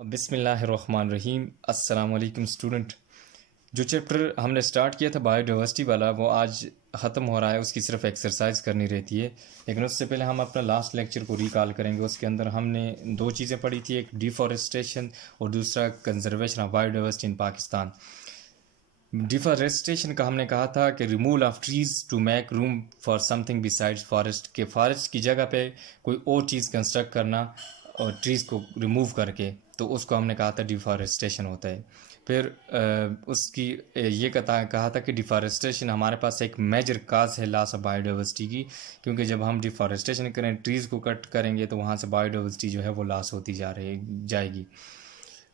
बिस्मिल्लाहिर्रहमानिर्रहीम। अस्सलाम वालेकुम स्टूडेंट। जो चैप्टर हमने स्टार्ट किया था बायोडाइवर्सिटी वाला वो आज ख़त्म हो रहा है। उसकी सिर्फ एक्सरसाइज करनी रहती है, लेकिन उससे पहले हम अपना लास्ट लेक्चर को रिकॉल करेंगे। उसके अंदर हमने दो चीज़ें पढ़ी थी, एक डिफॉरेस्टेशन और दूसरा conservation of biodiversity in Pakistan. Deforestation का हमने कहा था कि removal of trees to make room for something besides forest, के फॉरेस्ट की जगह पे कोई और चीज़ कंस्ट्रक्ट करना और ट्रीज़ को रिमूव करके, तो उसको हमने कहा था डिफॉरेस्टेशन होता है। फिर उसकी ये कहा था कि डिफॉरेस्टेशन हमारे पास एक मेजर काज है लॉस ऑफ बायोडाइवर्सिटी की, क्योंकि जब हम डिफॉरेस्टेशन करें, ट्रीज़ को कट करेंगे, तो वहाँ से बायोडाइवर्सिटी जो है वो लॉस होती जाएगी।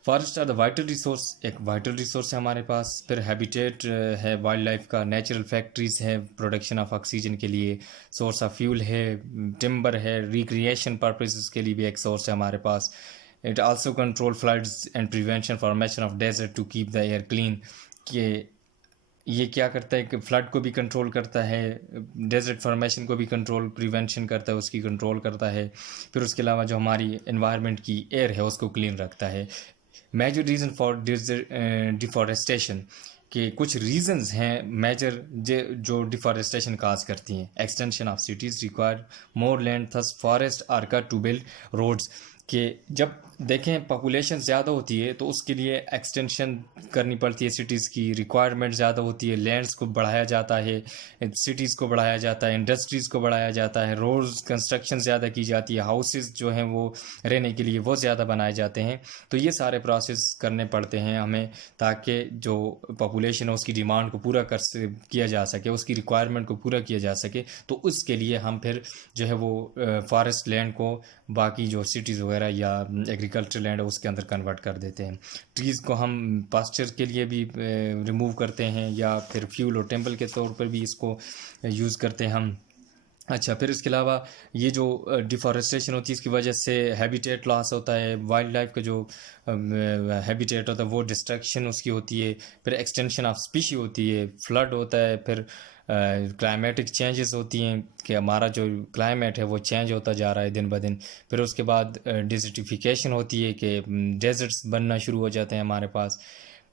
Forest are the vital resource, एक वाइटल रिसोर्स है हमारे पास। फिर हैबिटेट है वाइल्ड लाइफ का, नेचुरल फैक्ट्रीज है प्रोडक्शन ऑफ ऑक्सीजन के लिए, सोर्स ऑफ फ्यूल है, टिम्बर है, रिक्रिएशन पर्पसेस के लिए भी एक सोर्स है हमारे पास। It also control floods and prevention formation of desert to keep the air clean, कि ये क्या करता है कि फ्लड को भी कंट्रोल करता है, डेजर्ट फॉर्मेशन को भी कंट्रोल प्रिवेंशन करता है, उसकी कंट्रोल करता है। फिर उसके अलावा जो हमारी एनवायरनमेंट की एयर है उसको क्लीन रखता है। मेजर रीज़न फॉर डिफॉरेस्टेशन के कुछ रीजंस हैं मेजर जो डिफॉरेस्टेशन काज करती हैं। Extension of cities require more land, thus forest are cut to build roads, कि जब देखें पॉपुलेशन ज़्यादा होती है तो उसके लिए एक्सटेंशन करनी पड़ती है, सिटीज़ की रिक्वायरमेंट ज़्यादा होती है, लैंड्स को बढ़ाया जाता है, सिटीज़ को बढ़ाया जाता है, इंडस्ट्रीज़ को बढ़ाया जाता है, रोड्स कंस्ट्रक्शन ज़्यादा की जाती है, हाउसेस जो हैं वो रहने के लिए वो ज़्यादा बनाए जाते हैं। तो ये सारे प्रोसेस करने पड़ते हैं हमें, ताकि जो पॉपुलेशन है उसकी डिमांड को पूरा किया जा सके, उसकी रिक्वायरमेंट को पूरा किया जा सके। तो उसके लिए हम फिर जो है वो फॉरेस्ट लैंड को बाकी जो सिटीज़ वगैरह या एग्रीकल्चर लैंड है उसके अंदर कन्वर्ट कर देते हैं। ट्रीज़ को हम पास्चर के लिए भी रिमूव करते हैं, या फिर फ्यूल और टेम्पल के तौर पर भी इसको यूज़ करते हैं हम। अच्छा, फिर इसके अलावा ये जो डिफॉरेस्टेशन होती है इसकी वजह से हैबिटेट लॉस होता है, वाइल्ड लाइफ का जो हैबिटेट होता है वो डिस्ट्रक्शन उसकी होती है। फिर एक्सटेंशन ऑफ स्पीशी होती है, फ्लड होता है, फिर क्लाइमेटिक चेंजेस होती हैं कि हमारा जो क्लाइमेट है वो चेंज होता जा रहा है दिन ब दिन। फिर उसके बाद डिजर्टिफिकेशन होती है कि डेजर्ट्स बनना शुरू हो जाते हैं हमारे पास।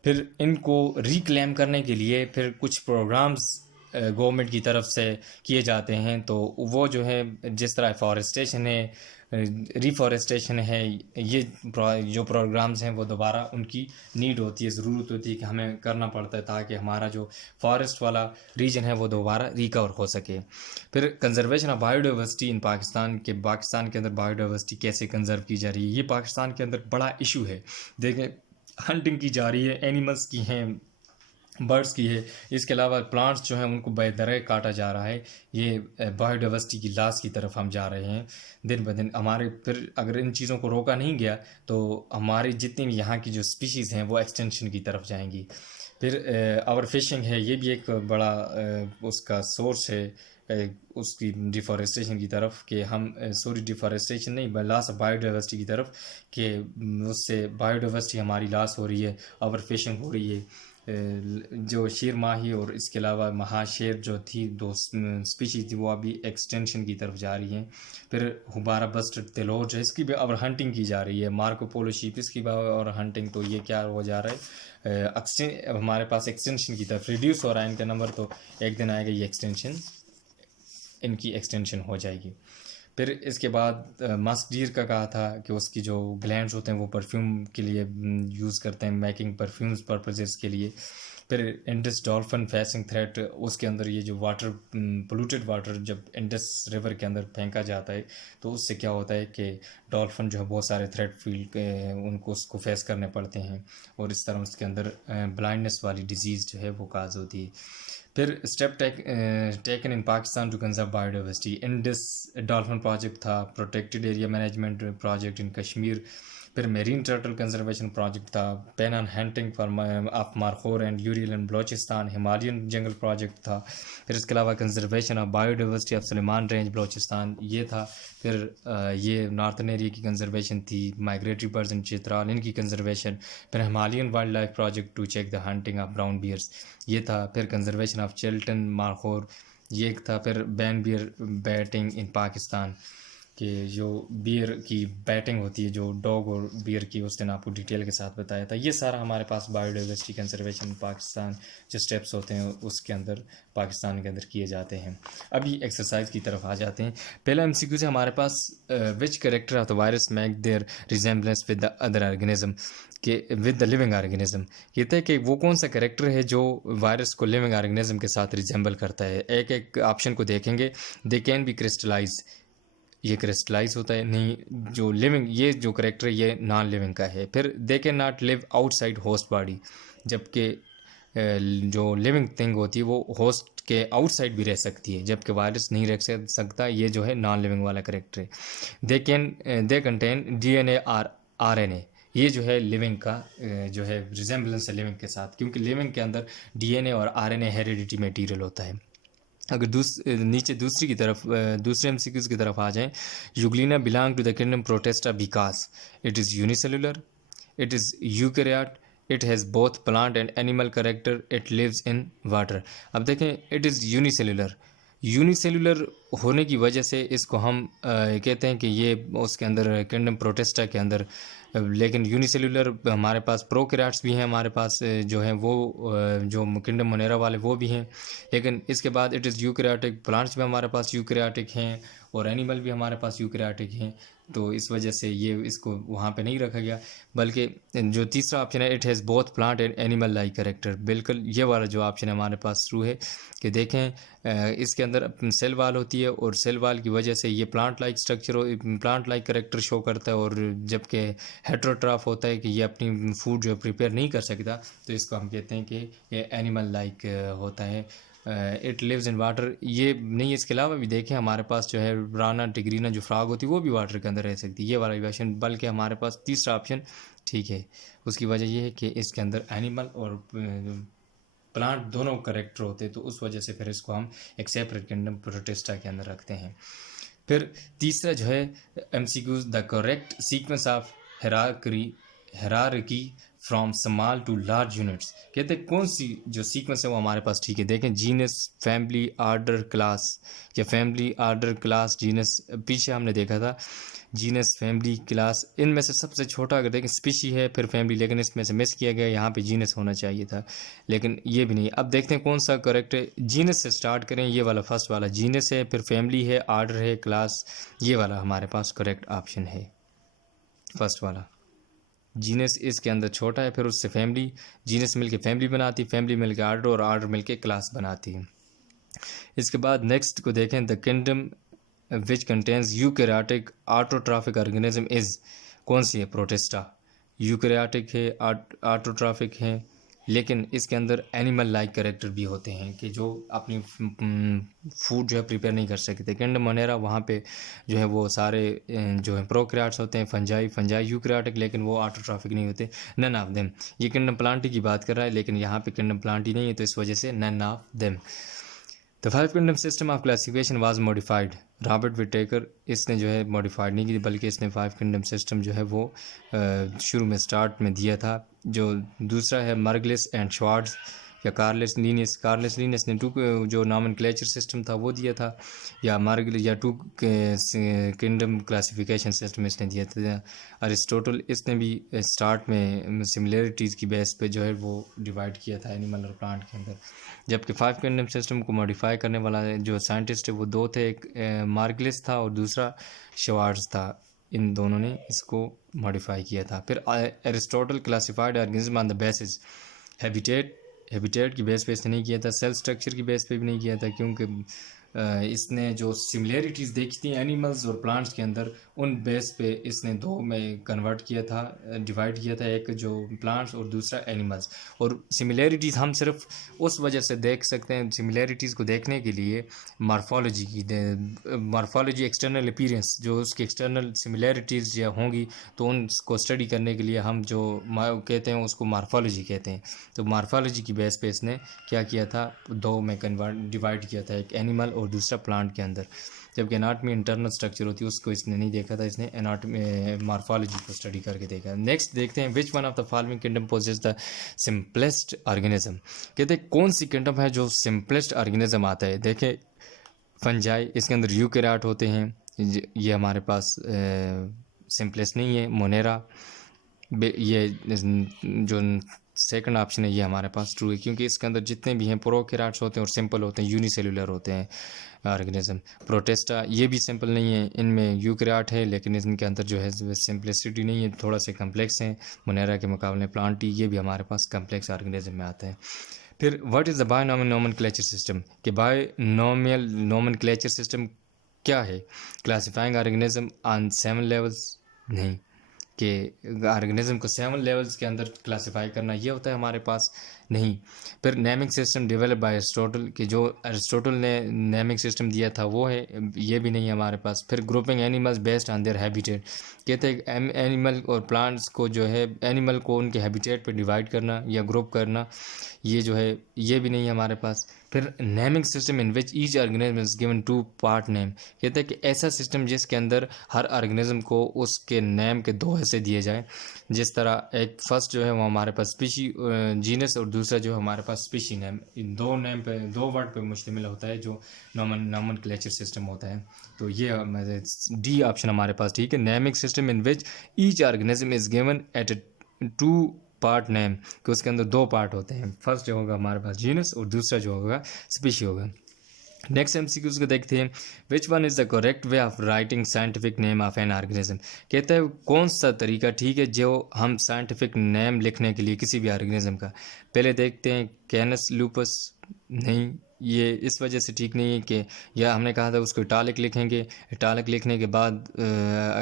फिर इनको रिक्लेम करने के लिए फिर कुछ प्रोग्राम्स गवर्नमेंट की तरफ से किए जाते हैं। तो वो जो है जिस तरह फॉरेस्टेशन है, रिफॉरेस्टेशन है, ये जो प्रोग्राम्स हैं वो दोबारा उनकी नीड होती है, ज़रूरत होती है कि हमें करना पड़ता है, ताकि हमारा जो फॉरेस्ट वाला रीजन है वो दोबारा रिकवर हो सके। फिर conservation of biodiversity in Pakistan के अंदर बायोडाइवर्सिटी कैसे कंजर्व की जा रही है, ये पाकिस्तान के अंदर बड़ा इशू है। देखें, हंटिंग की जा रही है, एनिमल्स की हैं, बर्ड्स की है, इसके अलावा प्लांट्स जो हैं उनको बेदरय काटा जा रहा है। ये बायोडाइवर्सिटी की लॉस की तरफ हम जा रहे हैं दिन ब दिन हमारे। फिर अगर इन चीज़ों को रोका नहीं गया तो हमारी जितनी भी यहाँ की जो स्पीशीज़ हैं वो एक्सटेंशन की तरफ जाएंगी। फिर आवर फिशिंग है, ये भी एक बड़ा उसका सोर्स है उसकी डिफॉरेस्टेशन की तरफ, कि हम सॉरी डिफॉरेस्टेशन नहीं, लॉस ऑफ बायोडाइवर्सिटी की तरफ, कि उससे बायोडाइवर्सिटी हमारी लॉस हो रही है, ओवर फिशिंग हो रही है। जो शेर माही और इसके अलावा महाशेर जो थी, दो स्पीशीज थी, वो अभी एक्सटेंशन की तरफ जा रही हैं। फिर हुबारा बस्टर्ड तेलोज है, इसकी भी और हंटिंग की जा रही है। मार्को पोलो शीप, इसकी भी और हंटिंग, तो ये क्या हो जा रहा है, हमारे पास एक्सटेंशन की तरफ रिड्यूस हो रहा है इनका नंबर। तो एक दिन आएगा ये एक्सटेंशन, इनकी एक्सटेंशन हो जाएगी। फिर इसके बाद मस्क डीर का कहा था कि उसकी जो ग्लैंड्स होते हैं वो परफ्यूम के लिए यूज़ करते हैं, मेकिंग परफ्यूम्स पर्पसेस के लिए। फिर इंडस डॉल्फिन फेसिंग थ्रेट, उसके अंदर ये जो वाटर, पोल्यूटेड वाटर जब इंडस रिवर के अंदर फेंका जाता है तो उससे क्या होता है कि डॉल्फिन जो है बहुत सारे थ्रेट उनको उसको फेस करने पड़ते हैं, और इस तरह उसके अंदर ब्लाइंडनेस वाली डिजीज़ जो है वो काज होती है। फिर step taken in Pakistan to conserve biodiversity, Indus dolphin project था, protected area management project in Kashmir. फिर मेरीन टर्टल कंजर्वेशन प्रोजेक्ट था, ban and hunting for of markhor and urial and Balochistan, Himalayan jungle project था। फिर इसके अलावा conservation of biodiversity of Sulaiman range Balochistan, ये था। फिर ये नॉर्थन एरिया की कंजर्वेशन थी, माइग्रेटरी बर्ड्स इन चित्राल, इनकी कंजर्वेशन। फिर Himalayan wild life project to check the hunting of brown bears, ये था। फिर कंजर्वेशन ऑफ चिल्टन मारखोर, ये एक था। फिर ban bear baiting in Pakistan, कि जो बियर की बैटिंग होती है, जो डॉग और बियर की, उस दिन आपको डिटेल के साथ बताया था। ये सारा हमारे पास बायोडाइवर्सिटी कंजर्वेशन पाकिस्तान जो स्टेप्स होते हैं उसके अंदर पाकिस्तान के अंदर किए जाते हैं। अभी एक्सरसाइज की तरफ आ जाते हैं। पहला एमसीक्यू है हमारे पास, which character of the virus make their resemblance with the other organism, कि विद द लिविंग ऑर्गेनिज्म। कहते हैं कि वो कौन सा कैरेक्टर है जो वायरस को लिविंग ऑर्गेनिज्म के साथ रिजेंबल करता है। एक एक ऑप्शन को देखेंगे। दे कैन बी क्रिस्टलाइज, ये क्रिस्टलाइज होता है नहीं। जो लिविंग, ये जो करेक्टर है ये नॉन लिविंग का है। फिर they can not live outside host body, जबकि जो लिविंग थिंग होती है वो होस्ट के आउटसाइड भी रह सकती है, जबकि वायरस नहीं रह सकता। ये जो है नॉन लिविंग वाला करेक्टर है। दे कंटेन डीएनए और आरएनए, ये जो है लिविंग का जो है रिजेंबलेंस है लिविंग के साथ, क्योंकि लिविंग के अंदर डीएनए और आरएनए हेरिडिटी मटेरियल होता है। अगर नीचे दूसरी की तरफ दूसरे एमसीक्यूज की तरफ आ जाएं, euglena belong to the kingdom protista because it is unicellular, it is eukaryote, it has both plant and animal character, it lives in water. अब देखें, इट इज़ यूनिसेलुलर। यूनिसेलुलर होने की वजह से इसको हम कहते हैं कि ये उसके अंदर किंगडम प्रोटेस्टा के अंदर, लेकिन यूनिसेलुलर हमारे पास प्रोकैरियोट्स भी हैं, हमारे पास जो हैं वो जो किंगडम मोनेरा वाले वो भी हैं। लेकिन इसके बाद इट इज़ यूकैरियोटिक, प्लांट्स भी हमारे पास यूकैरियोटिक हैं और एनिमल भी हमारे पास यूकैरियोटिक हैं। तो इस वजह से ये इसको वहाँ पे नहीं रखा गया। बल्कि जो तीसरा ऑप्शन है, it has both plant and animal like character, बिल्कुल ये वाला जो ऑप्शन है हमारे पास ट्रू है। कि देखें इसके अंदर सेल वाल होती है और सेल वाल की वजह से ये plant like structure, plant like character show करता है। और जबकि हेट्रोट्राफ होता है कि ये अपनी फूड जो प्रिपेयर नहीं कर सकता, तो इसको हम कहते हैं कि ये एनिमल लाइक होता है। इट लिव्स इन वाटर, ये नहीं, इसके अलावा भी देखें हमारे पास जो है राना टिग्रीना जो फ्रॉग होती है वो भी वाटर के अंदर रह सकती है, ये वाला क्वेश्चन। बल्कि हमारे पास तीसरा ऑप्शन ठीक है। उसकी वजह ये है कि इसके अंदर एनिमल और प्लांट दोनों करेक्टर होते हैं, तो उस वजह से फिर इसको हम एक सेपरेट किंगडम प्रोटेस्टा के अंदर रखते हैं। फिर तीसरा जो है MCQs, the correct sequence of hierarchy from small to large units. कहते हैं कौन सी जो सीक्वेंस है वो हमारे पास ठीक है। देखें, जीनस, फैमिली, आर्डर, क्लास, या फैमिली, आर्डर, क्लास, जीनस। पीछे हमने देखा था जीनस, फैमिली, क्लास, इनमें से सबसे छोटा अगर देखें स्पीशी है, फिर फैमिली, लेकिन इसमें से मिस किया गया, यहाँ पे जीनस होना चाहिए था, लेकिन ये भी नहीं। अब देखते हैं कौन सा करेक्ट है। जीनस से स्टार्ट करें, ये वाला फर्स्ट वाला जीनस है, फिर फैमिली है, आर्डर है, क्लास, ये वाला हमारे पास करेक्ट ऑप्शन है फर्स्ट वाला। जीनस इसके अंदर छोटा है, फिर उससे फैमिली, जीनस मिलके फैमिली बनाती, फैमिली मिलके आर्डर और आर्डर मिलके क्लास बनाती है। इसके बाद नेक्स्ट को देखें, the kingdom which contains eukaryotic autotrophic organism is, कौन सी है, प्रोटेस्टा। यूकैरियोटिक है, ऑटोट्रॉफिक है, लेकिन इसके अंदर एनिमल लाइक कैरेक्टर भी होते हैं कि जो अपनी फूड जो है प्रिपेयर नहीं कर सकते। किंगडम मोनेरा वहाँ पे जो है वो सारे जो है प्रोकैरियोट्स होते हैं, फंजाई यूकैरियोटिक, लेकिन वो ऑटोट्रॉफिक नहीं होते। नन ऑफ देम, ये किंगडम प्लांटी की बात कर रहा है, लेकिन यहाँ पे किंगडम प्लांटी नहीं है, तो इस वजह से none of them. The five kingdom system of classification was modified, Robert Whittaker, इसने जो है मॉडिफाइड नहीं की, बल्कि इसने फाइव किंगडम सिस्टम जो है वो शुरू में स्टार्ट में दिया था। जो दूसरा है मर्गलिस एंड श्वार्ट्ज या कार्लेस लीनियस ने जो नॉमेनक्लेचर सिस्टम था वो दिया था, या मार्गल या टू किंगडम क्लासिफिकेशन सिस्टम इसने दिया था। अरिस्टोटल, इसने भी स्टार्ट में सिमिलरिटीज़ की बेस पे जो है वो डिवाइड किया था एनिमल और प्लांट के अंदर। जबकि फाइव किंगडम सिस्टम को मॉडिफाई करने वाला जो साइंटिस्ट है वो दो थे, एक मार्गलिस था और दूसरा श्वार्ट्ज था। इन दोनों ने इसको मॉडिफाई किया था। फिर Aristotle classified organism on the basis habitat की बेस पे इसने नहीं किया था, सेल स्ट्रक्चर की बेस पे भी नहीं किया था, क्योंकि इसने जो सिमिलरिटीज़ देखी थी एनिमल्स और प्लांट्स के अंदर, उन बेस पे इसने दो में कन्वर्ट किया था, डिवाइड किया था, एक जो प्लांट्स और दूसरा एनिमल्स। और सिमिलरिटीज़ हम सिर्फ उस वजह से देख सकते हैं, सिमिलरिटीज़ को देखने के लिए मार्फोलॉजी एक्सटर्नल अपीयरेंस, जो उसकी एक्सटर्नल सिमिलरिटीज़ जो होंगी तो उनको स्टडी करने के लिए हम जो कहते हैं उसको मार्फोलॉजी कहते हैं। तो मार्फोलॉजी की बेस पे इसने क्या किया था, दो में डिवाइड किया था, एक एनिमल और दूसरा प्लांट के अंदर। जबकि एनाटमी इंटरनल स्ट्रक्चर होती है उसको इसने नहीं देखा था, इसने एनाटमी मार्फोलॉजी को स्टडी करके देखा। नेक्स्ट देखते हैं, which one of the following kingdom possesses the simplest organism. कहते हैं कौन सी किंगडम है जो सिंपलेस्ट ऑर्गेनिज्म आता है। देखें, फंजाई, इसके अंदर यूकैरियोट होते हैं, ये हमारे पास सिंपलेस्ट नहीं है। मोनेरा ये जो सेकंड ऑप्शन है ये हमारे पास ट्रू है, क्योंकि इसके अंदर जितने भी हैं प्रोकैरियोट्स होते हैं और सिंपल होते हैं, यूनिसेलुलर होते हैं ऑर्गेनिज्म। प्रोटेस्टा ये भी सिंपल नहीं है, इनमें यूकैरियोट है लेकिन इनके अंदर जो है सिंपलिसिटी नहीं है, थोड़ा से कम्प्लेक्स हैं मोनेरा के मुकाबले। प्लांटी ये भी हमारे पास कम्प्लेक्स ऑर्गेनिज्म में आता है। फिर what is the binomial nomenclature system, कि बायनॉमियल नोमेनक्लेचर सिस्टम क्या है? क्लासिफाइंग ऑर्गेनिज्म ऑन 7 लेवल्स, नहीं, कि ऑर्गेनिज्म को 7 लेवल्स के अंदर क्लासिफाई करना ये होता है हमारे पास, नहीं। फिर naming system develop by Aristotle, कि जो एरिस्टोटल ने नेमिंग सिस्टम दिया था वो है, ये भी नहीं है हमारे पास। फिर grouping animals based on their habitat, कहते हैं एनिमल और प्लांट्स को जो है एनिमल को उनके हैबिटेट पे डिवाइड करना या ग्रुप करना, ये जो है ये भी नहीं है हमारे पास। फिर naming system in which each organism is given 2 part name, कहते हैं कि ऐसा सिस्टम जिसके अंदर हर ऑर्गेनिज्म को उसके नेम के 2 हिस्से दिए जाए। जिस तरह एक फर्स्ट जो है वो हमारे पास स्पीशी जीनस और दूसरा जो हमारे पास स्पीशी नेम, इन 2 नेम पे 2 वर्ड पे मुश्तमिल होता है जो नोमेनक्लेचर सिस्टम होता है। तो ये डी ऑप्शन हमारे पास ठीक है। Naming system in which each organism is given at 2 part name, कि उसके अंदर 2 पार्ट होते हैं, फर्स्ट जो होगा हमारे पास जीनस और दूसरा जो होगा स्पीशी होगा। नेक्स्ट एमसीक्यूज को देखते हैं। Which one is the correct way of writing scientific name of an organism, कहता है कौन सा तरीका ठीक है जो हम साइंटिफिक नेम लिखने के लिए किसी भी ऑर्गेनिज्म का। पहले देखते हैं कैनस लूपस, नहीं, ये इस वजह से ठीक नहीं है कि या हमने कहा था उसको इटालिक लिखेंगे, इटालिक लिखने के बाद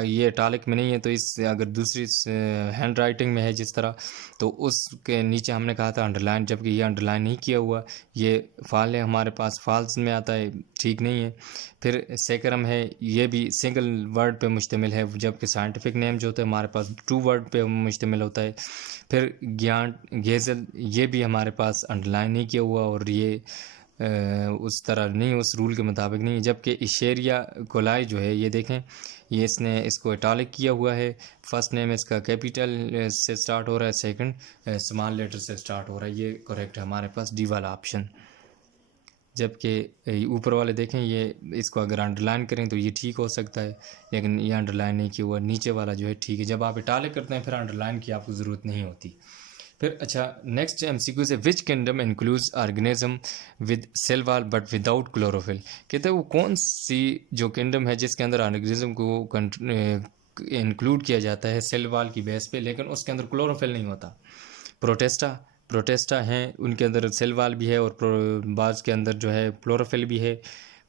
ये इटालिक में नहीं है, तो इस अगर दूसरी हैंड राइटिंग में है जिस तरह, तो उसके नीचे हमने कहा था अंडरलाइन, जबकि ये अंडरलाइन नहीं किया हुआ, ये फाल है हमारे पास, फॉल्स में आता है, ठीक नहीं है। फिर सेक्रम है, ये भी सिंगल वर्ड पे मुश्तमिल है, जबकि साइंटिफिक नेम जो होता है हमारे पास 2 वर्ड पे मुश्तमिल होता है। फिर ज्ञान गेजल, ये भी हमारे पास अंडरलाइन नहीं किया हुआ और ये उस तरह नहीं, उस रूल के मुताबिक नहीं, जबकि इशेरिया कोलाई जो है ये देखें, ये इसने इसको इटालिक किया हुआ है। फर्स्ट नेम इसका कैपिटल से स्टार्ट हो रहा है, सेकंड स्मॉल लेटर से स्टार्ट हो रहा है, ये करेक्ट है हमारे पास डी वाला ऑप्शन। जबकि ऊपर वाले देखें, ये इसको अगर अंडरलाइन करें तो ये ठीक हो सकता है, लेकिन ये अंडरलाइन नहीं किया हुआ, नीचे वाला जो है ठीक है। जब आप इटालिक करते हैं फिर अंडरलाइन की आपको ज़रूरत नहीं होती। फिर अच्छा नेक्स्ट एमसीक्यू से which kingdom includes organism with cell wall but without chlorophyll, कहते हैं वो कौन सी जो किंगडम है जिसके अंदर ऑर्गेनिज्म को इंक्लूड किया जाता है सेल वॉल की बेस पे, लेकिन उसके अंदर क्लोरोफिल नहीं होता। प्रोटेस्टा हैं, उनके अंदर सेल वॉल भी है और बाज के अंदर जो है क्लोरोफिल भी है।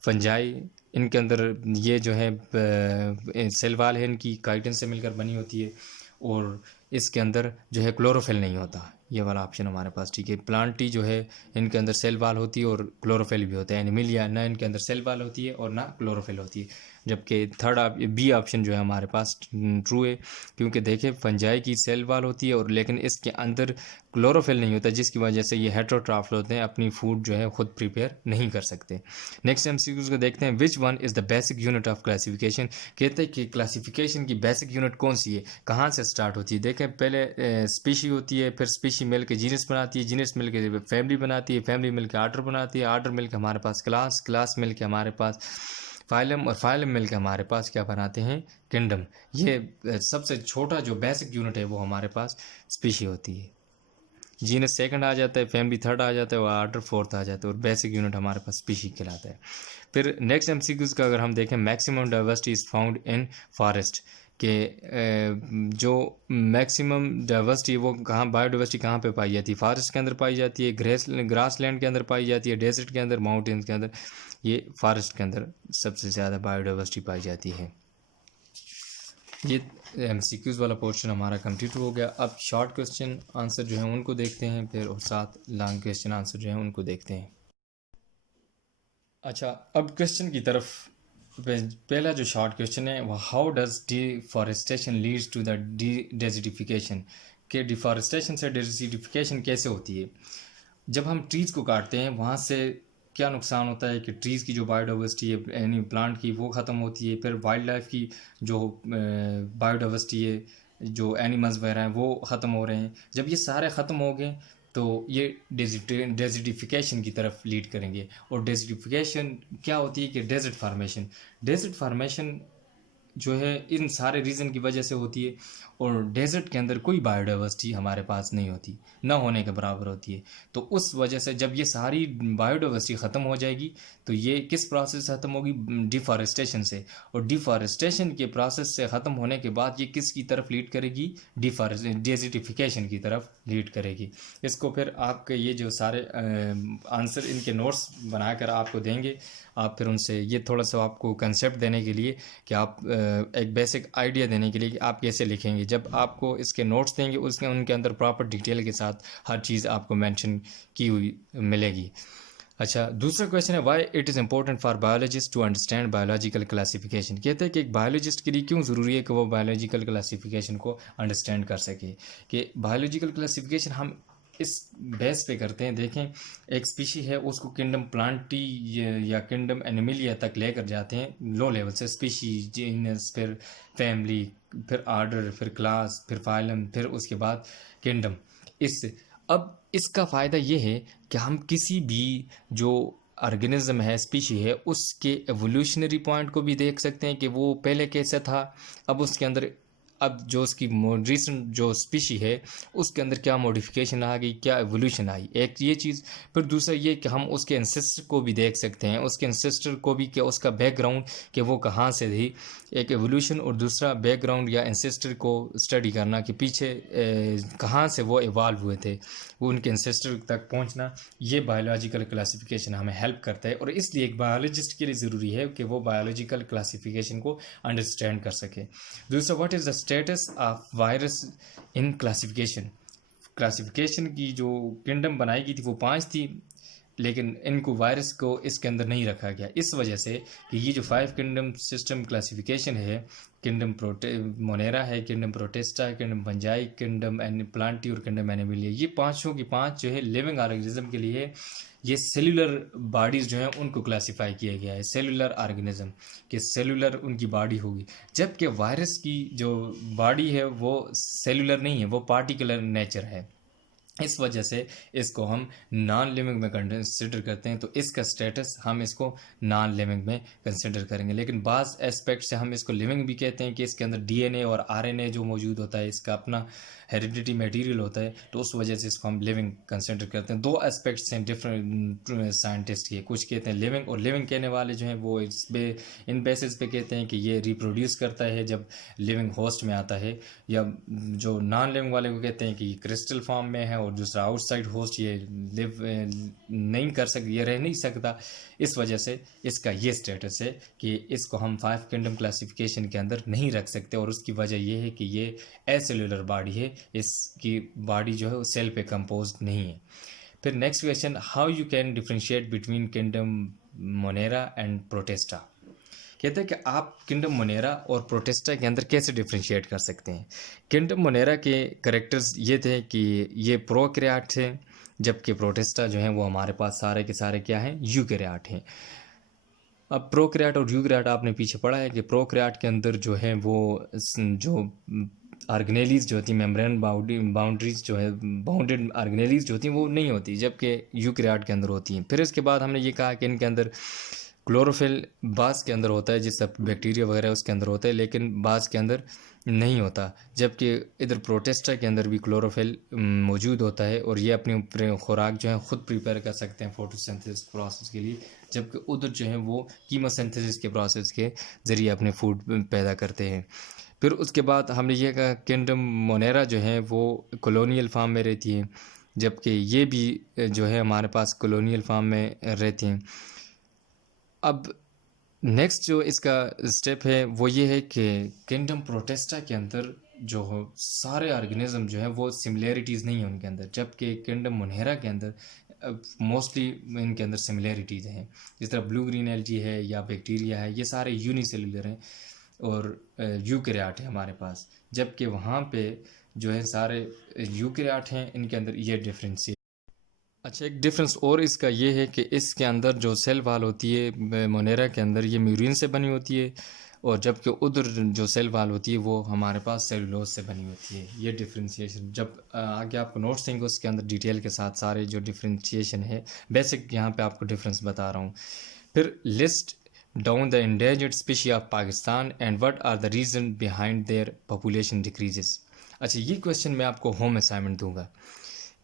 फंजाई, इनके अंदर ये जो है सेल वॉल है इनकी काइटिन से मिलकर बनी होती है और इसके अंदर जो है क्लोरोफिल नहीं होता, ये वाला ऑप्शन हमारे पास ठीक है। प्लांटी जो है इनके अंदर सेल वॉल होती है और क्लोरोफिल भी होता है। एनिमिलिया ना इनके अंदर सेल वॉल होती है और ना क्लोरोफिल होती है, जबकि थर्ड बी ऑप्शन जो है हमारे पास ट्रू है, क्योंकि देखिए फंजाई की सेल वॉल होती है और लेकिन इसके अंदर क्लोरोफिल नहीं होता, जिसकी वजह से ये हेटेरोट्रॉफ्स होते हैं, अपनी फूड जो है खुद प्रिपेयर नहीं कर सकते। नेक्स्ट एमसीक्यूज को देखते हैं। Which one is the basic unit of classification, कहते हैं कि क्लासिफिकेशन की बेसिक यूनिट कौन सी है, कहाँ से स्टार्ट होती है। देखें पहले स्पीशी होती है, फिर स्पीशी मिल के जीनस बनाती है, जीनस मिल के फैमिली बनाती है, फैमिली मिल के आर्डर बनाती है, आर्डर मिल के हमारे पास क्लास, क्लास मिल के हमारे पास फाइलम और फाइलम मिल के हमारे पास क्या बनाते हैं, किंगडम। ये सबसे छोटा जो बेसिक यूनिट है वो हमारे पास स्पीशी होती है। जीनस सेकंड आ जाता है, फैमिली थर्ड आ जाता है और आर्डर फोर्थ आ जाता है और बेसिक यूनिट हमारे पास स्पीशी कहलाता है। फिर नेक्स्ट एमसीक्यूज का अगर हम देखें, maximum diversity is found in forest, के जो मैक्सिमम डाइवर्सिटी वो कहाँ, बायोडाइवर्सिटी कहाँ पे पाई जाती है, फॉरेस्ट के अंदर पाई जाती है, ग्रास लैंड के अंदर पाई जाती है, डेजर्ट के अंदर, माउंटेन्स के अंदर, ये फॉरेस्ट के अंदर सबसे ज़्यादा बायोडाइवर्सिटी पाई जाती है। ये एमसीक्यूज़ वाला पोर्शन हमारा कंप्लीट हो गया। अब शॉर्ट क्वेश्चन आंसर जो है उनको देखते हैं, फिर और साथ लॉन्ग क्वेश्चन आंसर जो है उनको देखते हैं। अच्छा, अब क्वेश्चन की तरफ। पहला जो शॉर्ट क्वेश्चन है वो how does deforestation leads to the desertification, के डिफॉरेस्टेशन से डेजर्टिफिकेशन कैसे होती है। जब हम ट्रीज़ को काटते हैं वहाँ से क्या नुकसान होता है कि ट्रीज़ की जो बायोडाइवर्सिटी है यानी प्लांट की वो ख़त्म होती है, फिर वाइल्ड लाइफ की जो बायोडाइवर्सिटी है, जो एनिमल्स वगैरह हैं वो ख़त्म हो रहे हैं। जब ये सारे ख़त्म हो गए तो ये डेजर्टिफिकेशन की तरफ लीड करेंगे। और डेजर्टिफिकेशन क्या होती है कि डेजर्ट फार्मेशन जो है इन सारे रीज़न की वजह से होती है। और डेजर्ट के अंदर कोई बायोडाइवर्सिटी हमारे पास नहीं होती, ना होने के बराबर होती है। तो उस वजह से जब ये सारी बायोडाइवर्सिटी ख़त्म हो जाएगी तो ये किस प्रोसेस से ख़त्म होगी? डिफॉरेस्टेशन से। और डिफॉरेस्टेशन के प्रोसेस से ख़त्म होने के बाद ये किस की तरफ लीड करेगी? डेजर्टिफिकेशन की तरफ लीड करेगी। इसको फिर आपके ये जो सारे आंसर इनके नोट्स बनाकर आपको देंगे, आप फिर उनसे ये थोड़ा सा आपको कंसेप्ट देने के लिए कि आप एक बेसिक आइडिया देने के लिए कि आप कैसे लिखेंगे। जब आपको इसके नोट्स देंगे उसके उनके अंदर प्रॉपर डिटेल के साथ हर चीज़ आपको मेंशन की हुई मिलेगी। अच्छा, दूसरा क्वेश्चन है why it is important for biologist to understand biological classification. कहते हैं कि एक बायोलॉजिस्ट के लिए क्यों ज़रूरी है कि वो बायोलॉजिकल क्लासिफिकेशन को अंडरस्टैंड कर सके। कि बायोलॉजिकल क्लासिफिकेशन हम इस बेस पे करते हैं। देखें, एक स्पीशी है उसको किंगडम प्लांटी या किंगडम एनिमलिया तक लेकर जाते हैं लो लेवल से, स्पीशी, जीनस, फिर फैमिली, फिर आर्डर, फिर क्लास, फिर फाइलम, फिर उसके बाद किंगडम। इससे अब इसका फ़ायदा ये है कि हम किसी भी जो ऑर्गेनिज्म है, स्पीशी है, उसके एवोल्यूशनरी पॉइंट को भी देख सकते हैं कि वो पहले कैसा था, अब उसके अंदर अब जो उसकी रिसेंट जो स्पीशी है उसके अंदर क्या मॉडिफिकेशन आ गई, क्या एवोल्यूशन आई, एक ये चीज़। फिर दूसरा ये कि हम उसके एंसेस्टर को भी देख सकते हैं, उसके एंसेस्टर को भी, क्या उसका बैकग्राउंड, कि वो कहाँ से थी, एक एवोल्यूशन। और दूसरा बैकग्राउंड या एंसेस्टर को स्टडी करना कि पीछे कहाँ से वो इवाल्व हुए थे, वो उनके एंसेस्टर तक पहुँचना। ये बायोलॉजिकल क्लासिफिकेशन हमें हेल्प करता है और इसलिए एक बायोलॉजिस्ट के लिए ज़रूरी है कि वो बायोलॉजिकल क्लासिफिकेशन को अंडरस्टैंड कर सके। दूसरा, what is the status of virus in classification. Classification की जो किंगडम बनाई गई थी वो 5 थी, लेकिन इनको वायरस को इसके अंदर नहीं रखा गया इस वजह से कि ये जो 5 किंगडम सिस्टम क्लासिफिकेशन है, किंगडम मोनेरा है, किंगडम प्रोटेस्टा है, किंगडम फंजाई, किंगडम प्लांटी और किंगडम एनिमलिया, ये पांचों की पांच जो है लिविंग ऑर्गेनिज्म के लिए ये सेलुलर बॉडीज़ जो हैं उनको क्लासिफाई किया गया है, सेलुलर ऑर्गेनिज्म कि सेलुलर उनकी बॉडी होगी। जबकि वायरस की जो बॉडी है वो सेलुलर नहीं है, वो पार्टिकुलर नेचर है। इस वजह से इसको हम नॉन लिविंग में कंसिडर करते हैं। तो इसका स्टेटस हम इसको नॉन लिविंग में कंसिडर करेंगे। लेकिन बाज़ एस्पेक्ट से हम इसको लिविंग भी कहते हैं कि इसके अंदर डीएनए और आरएनए जो मौजूद होता है, इसका अपना हेरिडिटी मटेरियल होता है, तो उस वजह से इसको हम लिविंग कंसिडर करते हैं। दो एस्पेक्ट्स हैं डिफरेंट साइंटिस्ट के, कुछ कहते हैं लिविंग, और लिविंग कहने वाले जो हैं वो इन बेसिस पे कहते हैं कि ये रिप्रोड्यूस करता है जब लिविंग होस्ट में आता है, या जो नॉन लिविंग वाले को कहते हैं कि ये क्रिस्टल फॉर्म में है, और दूसरा आउटसाइड होस्ट, ये लिव नहीं कर सकता, ये रह नहीं सकता। इस वजह से इसका ये स्टेटस है कि इसको हम 5 किंगडम क्लासिफिकेशन के अंदर नहीं रख सकते। और उसकी वजह ये है कि ये एसेलुलर बॉडी है, इसकी बॉडी जो है वो सेल पे कंपोज नहीं है। फिर next question, how you can differentiate between kingdom Monera and Protista. कहते हैं कि आप किंगडम मोनेरा और प्रोटेस्टा के अंदर कैसे डिफ्रेंशिएट कर सकते हैं। किंगडम मोनेरा के करेक्टर्स ये थे कि ये प्रोकैरियोट थे, जबकि प्रोटेस्टा जो हैं वो हमारे पास सारे के सारे क्या हैं, यूकैरियोट हैं। अब प्रोकैरियोट और यूकैरियोट आपने पीछे पढ़ा है कि प्रोकैरियोट के अंदर जो है वो जो ऑर्गेनेलीज जो होती, मेम्ब्रेन बाउंड्रीज जो है, बाउंडेड ऑर्गेनेलीज जो होती हैं वो नहीं होती, जबकि यूकैरियोट के अंदर होती हैं। फिर इसके बाद हमने ये कहा कि इनके अंदर क्लोरोफिल बाज़ के अंदर होता है, जिससे बैक्टीरिया वगैरह उसके अंदर होता है, लेकिन बाज़ के अंदर नहीं होता। जबकि इधर प्रोटेस्टा के अंदर भी क्लोरोफिल मौजूद होता है और ये अपनी खुराक जो है ख़ुद प्रिपेयर कर सकते हैं फोटोसिंथेसिस प्रोसेस के लिए, जबकि उधर जो है वो कीमोसिंथेसिस के प्रोसेस के ज़रिए अपने फूड पैदा करते हैं। फिर उसके बाद हमने ये कहा किंगडम मोनेरा जो है वो कॉलोनियल फार्म में रहती है, जबकि ये भी जो है हमारे पास कॉलोनियल फार्म में रहती हैं। अब नेक्स्ट जो इसका स्टेप है वो ये है कि किंगडम प्रोटेस्टा के अंदर जो हो सारे ऑर्गेनिज्म जो है वो सिमिलैरिटीज़ नहीं है उनके अंदर, जबकि किंगडम मोनेरा के अंदर मोस्टली इनके अंदर सिमिलैरिटीज़ हैं। जिस तरह ब्लू ग्रीन एल्गी है या बैक्टीरिया है, ये सारे यूनिसेलुलर हैं और यूकैरियोट है हमारे पास, जबकि वहाँ पे जो है सारे यूकैरियोट हैं, इनके अंदर ये डिफरेंस है। अच्छा, एक डिफरेंस और इसका ये है कि इसके अंदर जो सेल वाल होती है मोनेरा के अंदर, ये म्यूरिन से बनी होती है, और जबकि उधर जो सेल वाल होती है वो हमारे पास सेलुलोज से बनी होती है। ये डिफ्रेंशिएशन जब आगे आपको नोट्स देंगे उसके अंदर डिटेल के साथ सारे जो डिफ्रेंशिएशन है, बेसिक यहाँ पे आपको डिफरेंस बता रहा हूँ। फिर list down the endangered species of Pakistan and what are the reason behind their population decreases। अच्छा, ये क्वेश्चन मैं आपको होम असाइनमेंट दूंगा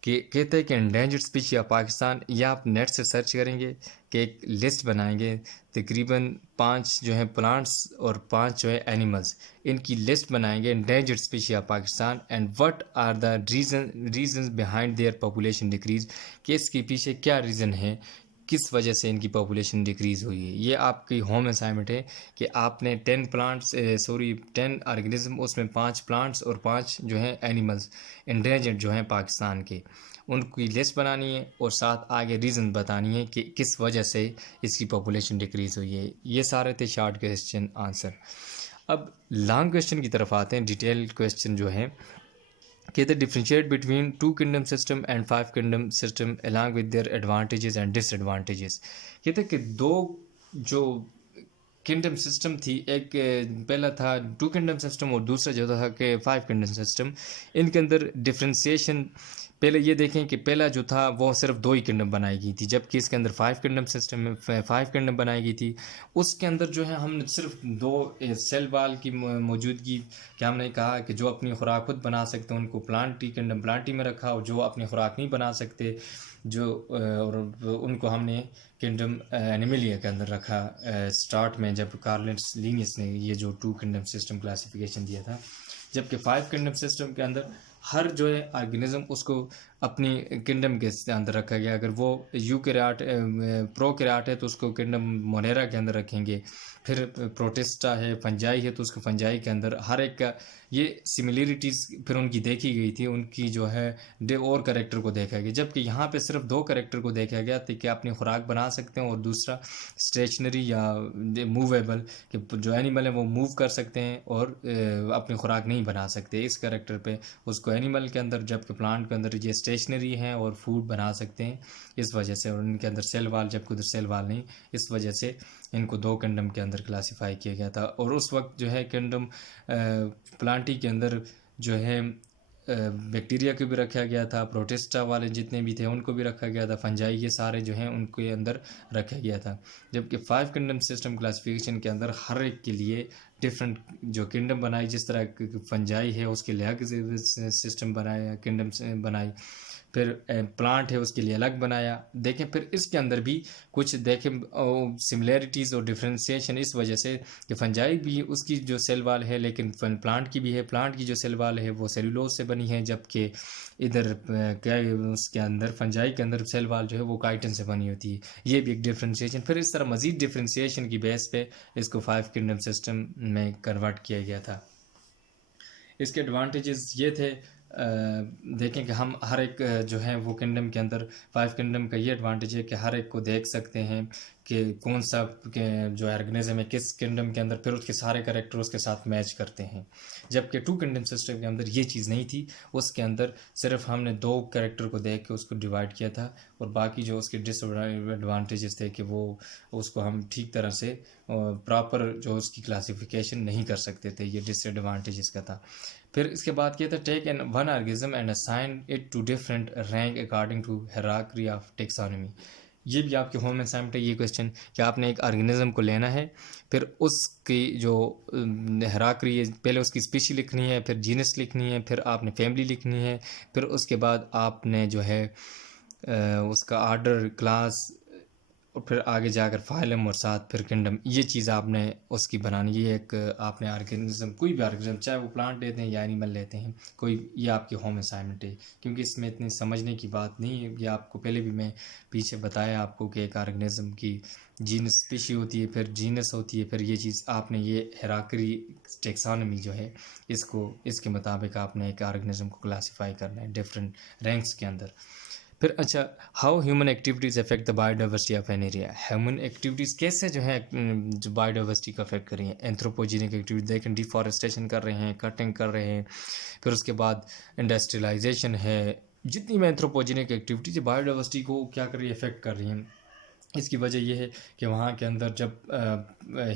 कि कहते हैं कि एंडेंजर्ड स्पीशी ऑफ पाकिस्तान, या आप नेट से सर्च करेंगे कि एक लिस्ट बनाएंगे तकरीबन 5 जो है प्लांट्स और 5 जो है एनिमल्स, इनकी लिस्ट बनाएंगे endangered species of Pakistan and what are the reasons behind their population decrease, कि इसके पीछे क्या रीज़न है, किस वजह से इनकी पॉपुलेशन डिक्रीज़ हुई है। ये आपकी होम असाइनमेंट है कि आपने 10 ऑर्गेनिज्म, उसमें 5 प्लांट्स और 5 जो है एनिमल्स एंडेंजर्ड जो हैं पाकिस्तान के, उनकी लिस्ट बनानी है और साथ आगे रीज़न बतानी है कि किस वजह से इसकी पॉपुलेशन डिक्रीज़ हुई है। ये सारे थे शॉर्ट क्वेश्चन आंसर। अब लॉन्ग क्वेश्चन की तरफ आते हैं, डिटेल क्वेश्चन जो है। कहते differentiate between 2 kingdom system and 5 kingdom system along with their advantages and disadvantages. कहते कि 2 जो किंगडम सिस्टम थी, एक पहला था 2 किंगडम सिस्टम और दूसरा जो था कि 5 किंगडम सिस्टम, इनके अंदर डिफ्रेंशिएशन पहले ये देखें कि पहला जो था वो सिर्फ 2 ही किंगडम बनाई गई थी, जबकि इसके अंदर 5 किंगडम सिस्टम में 5 किंगडम बनाई गई थी। उसके अंदर जो है हमने सिर्फ 2 सेल वाल की मौजूदगी, क्या हमने कहा कि जो अपनी खुराक खुद बना सकते हैं उनको किंगडम प्लांटी में रखा, और जो अपनी खुराक नहीं बना सकते और उनको हमने किंगडम एनिमलिया के अंदर रखा स्टार्ट में, जब कार्लिस लिनियस ने ये जो 2 किंगडम सिस्टम क्लासिफिकेशन दिया था। जबकि 5 किंगडम सिस्टम के अंदर हर जो है ऑर्गेनिज्म उसको अपनी किंगडम के अंदर रखा गया। अगर वो प्रोकैरियोट है तो उसको किंगडम मोनेरा के अंदर रखेंगे, फिर प्रोटिस्टा है, फंजाई है तो उसको फंजाई के अंदर, हर एक का ये सिमिलरिटीज़ फिर उनकी देखी गई थी, उनकी जो है और करेक्टर को देखा गया। जबकि यहाँ पे सिर्फ 2 करेक्टर को देखा गया कि अपनी खुराक बना सकते हैं और दूसरा स्टेशनरी या मूवेबल, कि जो एनिमल है वो मूव कर सकते हैं और अपनी खुराक नहीं बना सकते इस करेक्टर पे उसको एनिमल के अंदर, जबकि प्लांट के अंदर ये स्टेशनरी हैं और फूड बना सकते हैं इस वजह से, और इनके अंदर सेल वाल, जबकि उधर सेल वाल नहीं, इस वजह से इनको 2 किंगडम के अंदर क्लासिफाई किया गया था। और उस वक्त जो है किंगडम प्लांटी के अंदर जो है बैक्टीरिया को भी रखा गया था, प्रोटिस्टा वाले जितने भी थे उनको भी रखा गया था, फंजाई ये सारे जो हैं उनके अंदर रखा गया था। जबकि 5 किंगडम सिस्टम क्लासिफिकेशन के अंदर हर एक के लिए डिफरेंट जो किंगडम बनाई, जिस तरह फंजाई है उसके लिए अलग सिस्टम बनाया, किंगडम बनाई, फिर प्लांट है उसके लिए अलग बनाया। देखें फिर इसके अंदर भी कुछ देखें सिमिलैरिटीज़ और डिफ्रेंशिएशन इस वजह से कि फंजाई भी उसकी जो सेल वाल है, लेकिन प्लांट की भी है, प्लांट की जो सेल वाल है वो सेलुलोज से बनी है, जबकि इधर क्या उसके अंदर फंजाई के अंदर सेल वाल जो है वो काइटिन से बनी होती है। ये भी एक डिफ्रेंशिएशन, फिर इस तरह मज़ीद डिफ्रेंशिएशन की बेस पे इसको 5 किंगडम सिस्टम में कन्वर्ट किया गया था। इसके एडवांटेजेस ये थे, देखें कि हम हर एक जो है वो किंगडम के अंदर 5 किंगडम का ये एडवांटेज है कि हर एक को देख सकते हैं कि कौन सा के जो ऑर्गेनिज्म है किस किंगडम के अंदर, फिर उसके सारे कैरेक्टर उसके साथ मैच करते हैं। जबकि 2 किंगडम सिस्टम के अंदर ये चीज़ नहीं थी, उसके अंदर सिर्फ हमने 2 कैरेक्टर को देख के उसको डिवाइड किया था, और बाकी जो उसके डिसएडवांटेजेस थे कि वो उसको हम ठीक तरह से प्रॉपर जो उसकी क्लासिफिकेशन नहीं कर सकते थे, ये डिसएडवांटेजेस का था। फिर इसके बाद क्या था, take an one organism and assign it to different rank according to hierarchy of taxonomy. ये भी आपके होम असाइनमेंट है ये क्वेश्चन, कि आपने एक ऑर्गेनिज्म को लेना है, फिर उसकी जो हायरार्की है, पहले उसकी स्पीशी लिखनी है, फिर जीनस लिखनी है, फिर आपने फैमिली लिखनी है, फिर उसके बाद आपने जो है उसका आर्डर, क्लास, और फिर आगे जाकर फाइलम और साथ फिर किंगडम, ये चीज़ आपने उसकी बनानी है। एक आपने ऑर्गेनिज्म, कोई भी ऑर्गेनिज्म, चाहे वो प्लांट लेते हैं या एनिमल लेते हैं कोई, ये आपकी होम असाइनमेंट है, क्योंकि इसमें इतनी समझने की बात नहीं है। ये आपको पहले भी मैं पीछे बताया आपको कि एक ऑर्गेनिज्म की जीनस स्पीशी होती है, फिर जीनस होती है, फिर ये चीज़ आपने ये हायरार्की टेक्सोनॉमी जो है इसको, इसके मुताबिक आपने एक ऑर्गेनिज्म को क्लासीफाई करना है डिफरेंट रैंक्स के अंदर। फिर अच्छा, how human activities affect the biodiversity of an area. Human activities कैसे जो है जो बायोडाइवर्सिटी को अफेक्ट कर रही हैं। एंथ्रोपोजेनिक एक्टिविटी देखें, डिफॉरेस्टेशन कर रहे हैं, कटिंग कर रहे हैं, फिर उसके बाद इंडस्ट्रियलाइजेशन है, जितनी भी एंथ्रोपोजेनिक एक्टिविटीज बायोडाइवर्सिटी को क्या कर रही है, अफेक्ट कर रही हैं। इसकी वजह यह है कि वहाँ के अंदर जब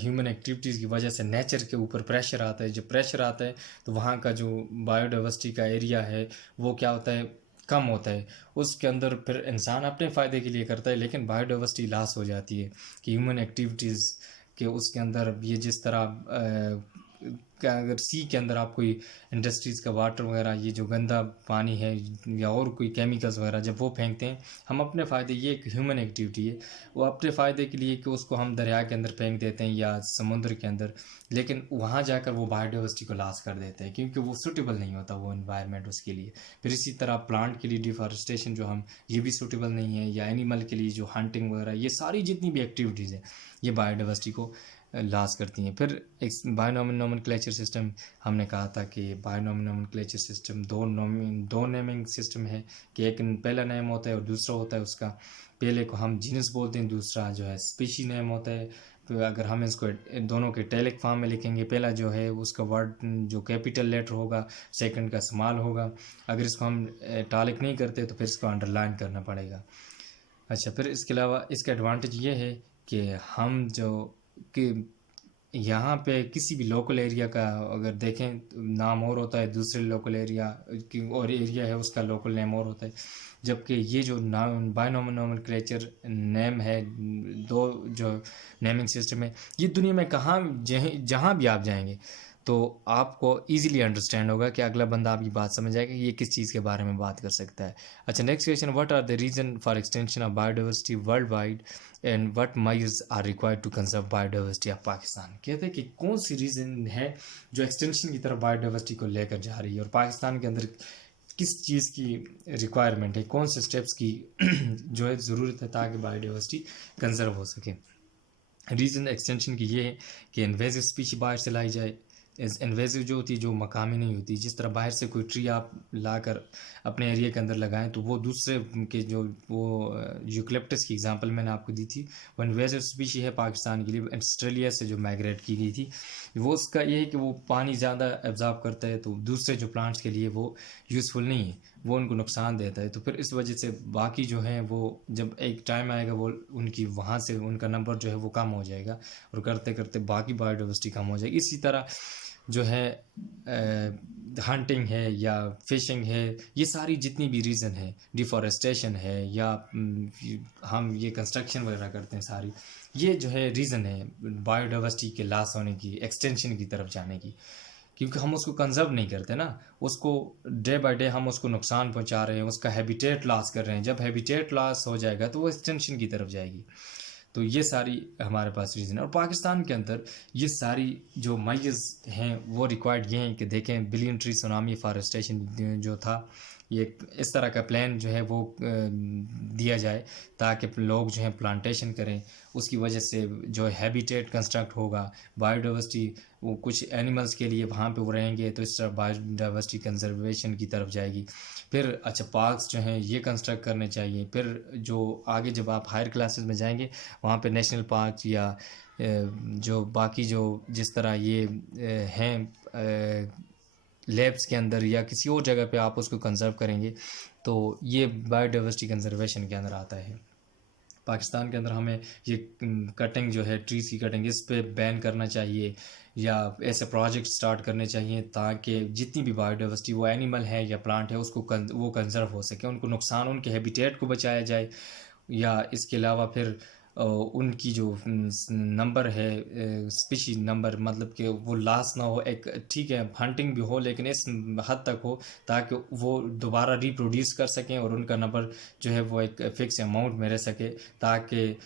ह्यूमन एक्टिविटीज़ की वजह से नेचर के ऊपर प्रेशर आता है, जब प्रेशर आता है तो वहाँ का जो बायोडाइवर्सिटी का एरिया है वो क्या होता है, कम होता है। उसके अंदर फिर इंसान अपने फ़ायदे के लिए करता है, लेकिन बायोडाइवर्सिटी लॉस हो जाती है कि ह्यूमन एक्टिविटीज़ कि उसके अंदर ये जिस तरह अगर सी के अंदर आप कोई इंडस्ट्रीज़ का वाटर वगैरह, ये जो गंदा पानी है या और कोई केमिकल्स वगैरह जब वो फेंकते हैं, हम अपने फ़ायदे, ये एक ह्यूमन एक्टिविटी है, वो अपने फ़ायदे के लिए कि उसको हम दरिया के अंदर फेंक देते हैं या समुद्र के अंदर, लेकिन वहाँ जाकर वो बायोडाइवर्सिटी को लॉस कर देते हैं क्योंकि वो सूटेबल नहीं होता वो इन्वायरमेंट उसके लिए। फिर इसी तरह प्लांट के लिए डिफॉरेस्टेशन जो हम, ये भी सूटेबल नहीं है, या एनिमल के लिए जो हंटिंग वगैरह, ये सारी जितनी भी एक्टिविटीज़ हैं ये बायोडाइवर्सिटी को लॉस करती हैं। फिर एक बायोनोमेनक्लेचर सिस्टम, हमने कहा था कि बायोनोमेनक्लेचर सिस्टम दो नेमिंग सिस्टम है कि एक पहला नेम होता है और दूसरा होता है उसका, पहले को हम जीनस बोलते हैं, दूसरा जो है स्पीशी नेम होता है। तो अगर हम इसको दोनों के टेलिक फॉर्म में लिखेंगे, पहला जो है उसका वर्ड जो कैपिटल लेटर होगा, सेकंड का स्मॉल होगा। अगर इसको हम टालिक नहीं करते तो फिर इसको अंडरलाइन करना पड़ेगा। अच्छा, फिर इसके अलावा इसका एडवांटेज ये है कि हम जो कि यहाँ पे किसी भी लोकल एरिया का अगर देखें तो नाम और होता है, दूसरे लोकल एरिया की और एरिया है उसका लोकल नेम और होता है, जबकि ये जो नाम बायोनोमेनक्लेचर नेम है, दो जो नेमिंग सिस्टम है, ये दुनिया में कहाँ जहाँ भी आप जाएंगे तो आपको इजीली अंडरस्टैंड होगा कि अगला बंदा आपकी बात समझ जाएगा कि ये किस चीज़ के बारे में बात कर सकता है। अच्छा, next question, what are the reason for extension of biodiversity world wide and what measures are required to conserve biodiversity of Pakistan. कहते हैं कि कौन सी रीज़न है जो एक्सटेंशन की तरफ बायोडाइवर्सिटी को लेकर जा रही है और पाकिस्तान के अंदर किस चीज़ की रिक्वायरमेंट है, कौन से स्टेप्स की जो है ज़रूरत है ताकि बायोडाइवर्सिटी कंजर्व हो सके। रीज़न एक्सटेंशन की ये है कि इन्वेजिव स्पीशी बाहर से लाई जाए। इन्वेजिव जो होती है जो मकामी नहीं होती, जिस तरह बाहर से कोई ट्री आप लाकर अपने एरिया के अंदर लगाएं तो वो दूसरे के जो वो यूकलिप्टस की एग्जांपल मैंने आपको दी थी, वो इन्वेजिव स्पीशी है पाकिस्तान के लिए, ऑस्ट्रेलिया से जो माइग्रेट की गई थी। वो उसका ये है कि वो पानी ज़्यादा एब्जॉर्ब करता है तो दूसरे जो प्लांट्स के लिए वो यूज़फुल नहीं है, वो उनको नुकसान देता है। तो फिर इस वजह से बाकी जो है वो जब एक टाइम आएगा वो उनकी वहाँ से उनका नंबर जो है वो कम हो जाएगा और करते करते बाकी बायोडाइवर्सिटी कम हो जाएगी। इसी तरह जो है हंटिंग है या फिशिंग है, ये सारी जितनी भी रीज़न है, डिफॉरेस्टेशन है या हम ये कंस्ट्रक्शन वगैरह करते हैं, सारी ये जो है रीज़न है बायोडाइवर्सिटी के लॉस होने की, एक्सटेंशन की तरफ जाने की, क्योंकि हम उसको कंजर्व नहीं करते ना, उसको डे बाय डे हम उसको नुकसान पहुंचा रहे हैं, उसका हैबिटेट लॉस कर रहे हैं। जब हैबिटेट लॉस हो जाएगा तो वो एक्सटेंशन की तरफ जाएगी। तो ये सारी हमारे पास रीज़न है और पाकिस्तान के अंदर ये सारी जो मेजर्स हैं वो रिक्वायर्ड ये हैं कि देखें बिलियन ट्री सुनामी फॉरेस्टेशन जो था, ये इस तरह का प्लान जो है वो दिया जाए ताकि लोग जो है प्लांटेशन करें, उसकी वजह से जो हैबिटेट कंस्ट्रक्ट होगा, बायोडाइवर्सिटी वो कुछ एनिमल्स के लिए वहाँ पे वो रहेंगे तो इस तरह बायोडाइवर्सिटी कंजर्वेशन की तरफ जाएगी। फिर अच्छा, पार्क्स जो हैं ये कंस्ट्रक्ट करने चाहिए। फिर जो आगे जब आप हायर क्लासेस में जाएंगे वहाँ पे नेशनल पार्क या जो बाकी जो जिस तरह ये हैं लैब्स के अंदर या किसी और जगह पे आप उसको कंजर्व करेंगे तो ये बायोडाइवर्सिटी कंजर्वेशन के अंदर आता है। पाकिस्तान के अंदर हमें ये कटिंग जो है ट्रीज की कटिंग, इस पे बैन करना चाहिए या ऐसे प्रोजेक्ट स्टार्ट करने चाहिए ताकि जितनी भी बायोडाइवर्सिटी वो एनिमल है या प्लांट है उसको वो कंजर्व हो सके, उनको नुकसान, उनके हैबिटेट को बचाया जाए। या इसके अलावा फिर उनकी जो नंबर है स्पीशी नंबर, मतलब कि वो लॉस ना हो, एक ठीक है हंटिंग भी हो लेकिन इस हद तक हो ताकि वो दोबारा रिप्रोड्यूस कर सकें और उनका नंबर जो है वो एक फ़िक्स अमाउंट में रह सके ताकि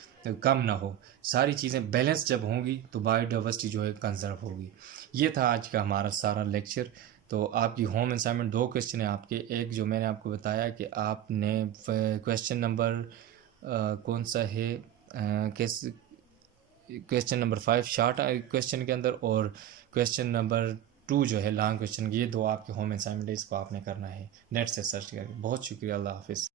कम ना हो। सारी चीज़ें बैलेंस जब होंगी तो बायोडाइवर्सिटी जो है कंजर्व होगी। ये था आज का हमारा सारा लेक्चर। तो आपकी होम असाइनमेंट 2 क्वेश्चन है आपके। एक जो मैंने आपको बताया कि आपने क्वेश्चन नंबर कौन सा है, क्वेश्चन नंबर 5 शॉर्ट क्वेश्चन के अंदर और क्वेश्चन नंबर 2 जो है लॉन्ग क्वेश्चन, ये 2 आपके होम असाइनमेंट है, इसको आपने करना है नेट से सर्च करके। बहुत शुक्रिया, अल्लाह हाफिज़।